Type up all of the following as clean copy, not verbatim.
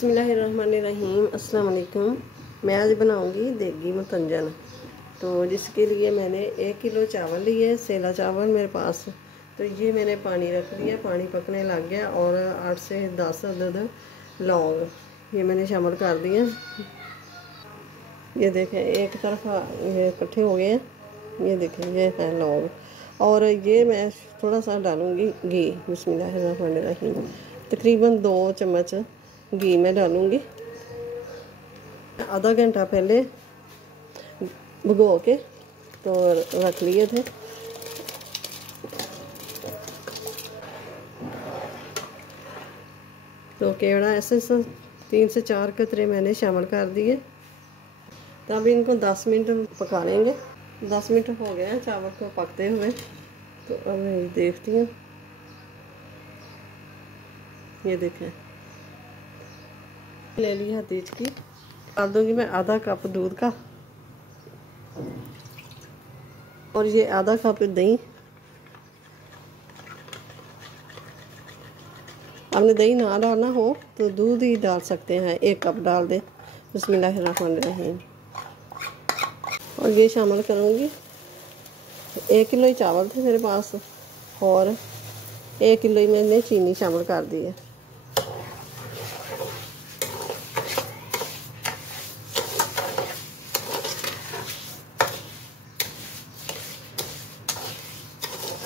बिस्मिल्लाहिर्रहमानिर्रहीम। अस्सलाम वालेकुम। मैं आज बनाऊंगी देगी मतंजन। तो जिसके लिए मैंने 1 किलो चावल लिए, सेला चावल मेरे पास। तो ये मैंने पानी रख दिया, पानी पकने लग गया। और 8 से 10 अदद लौंग ये मैंने शामिल कर दिए। ये देखें एक तरफ ये इकट्ठे हो गए हैं। ये देखें ये है लौंग। और ये मैं थोड़ा सा डालूंगी घी। बिस्मिल्लाहिर्रहमानिर्रहीम। तकरीबन 2 चम्मच घी मैं डालूंगी। आधा घंटा पहले भिगो के तो रख लिए थे। तो केवड़ा ऐसे 3 से 4 कतरे मैंने शामिल कर दिए। तो अब इनको 10 मिनट पका लेंगे। 10 मिनट हो गए हैं चावल को पकते हुए। तो अब मैं देखती हूँ। ये देखें ले ली है तेज की। डाल दूंगी मैं आधा कप दूध का, और ये आधा कप दही। आपने दही ना डालना हो तो दूध ही डाल सकते हैं, 1 कप डाल दें। बिस्मिल्लाहिर्रहमानिर्रहीम। और ये शामिल करूँगी। 1 किलो ही चावल थे मेरे पास, और 1 किलो ही मैंने चीनी शामिल कर दी है।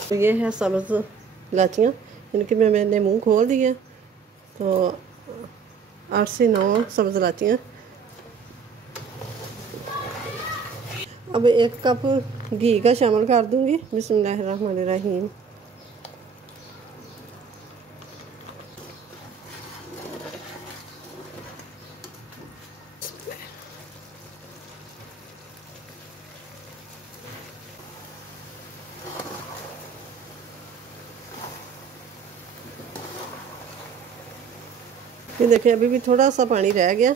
तो ये है सब्ज़ इलाचियाँ, इनके मैंने मुंह खोल दिया। तो 8 से 9 सब्ज़ इलाचियाँ। अब 1 कप घी का शामिल कर दूंगी। बिस्मिल्लाहिर्रहमानिर्रहीम। ये देखिए अभी भी थोड़ा सा पानी रह गया।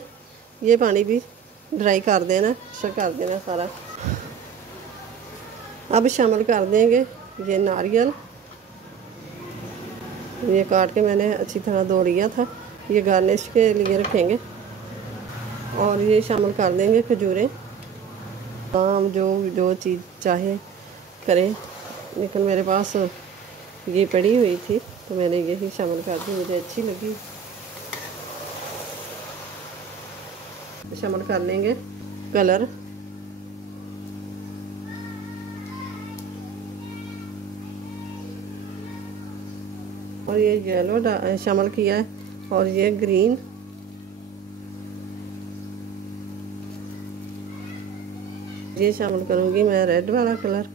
ये पानी भी ड्राई कर देना, कर देना सारा। अब शामिल कर देंगे ये नारियल। ये काट के मैंने अच्छी तरह धो लिया था, ये गार्निश के लिए रखेंगे। और ये शामिल कर देंगे खजूरें। आम जो चीज़ चाहे करें, लेकिन मेरे पास ये पड़ी हुई थी तो मैंने यही शामिल कर दी, मुझे अच्छी लगी। शामिल कर लेंगे कलर। और ये येलो शामिल किया है, और ये ग्रीन। ये शामिल करूंगी मैं रेड वाला कलर।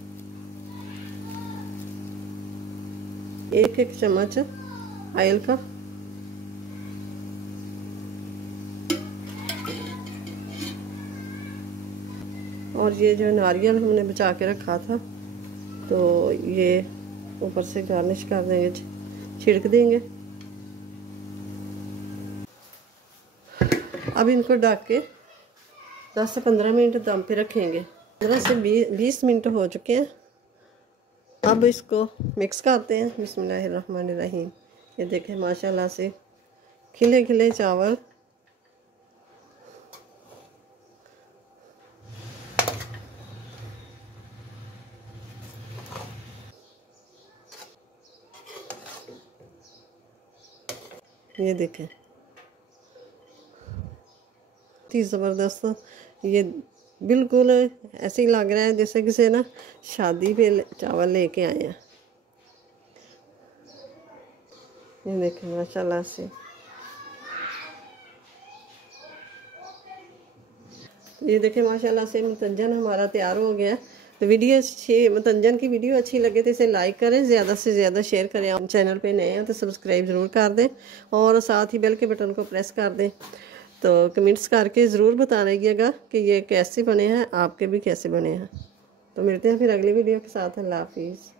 1 चम्मच ऑयल का। और ये जो नारियल हमने बचा के रखा था, तो ये ऊपर से गार्निश कर देंगे, छिड़क देंगे। अब इनको ढक के 10 से 15 मिनट दम पे रखेंगे। 15 से 20 मिनट हो चुके हैं। अब इसको मिक्स करते हैं। बिस्मिल्लाहिर्रहमानिर्रहीम। ये देखें माशाल्लाह से खिले खिले चावल। ये देखें ज़बरदस्त। ये बिल्कुल ऐसे ही लग रहा है जैसे किसी ना शादी पे चावल लेके आए हैं। ये देखें माशाल्लाह से। ये देखें माशाल्लाह से मतंजन हमारा तैयार हो गया। तो वीडियो अच्छी, मतंजन की वीडियो अच्छी लगे तो इसे लाइक करें, ज़्यादा से ज़्यादा शेयर करें। आप चैनल पे नए हैं तो सब्सक्राइब ज़रूर कर दें, और साथ ही बेल के बटन को प्रेस कर दें। तो कमेंट्स करके ज़रूर बताइएगा कि ये कैसे बने हैं, आपके भी कैसे बने हैं। तो मिलते हैं फिर अगली वीडियो के साथ। अल्लाह हाफिज़।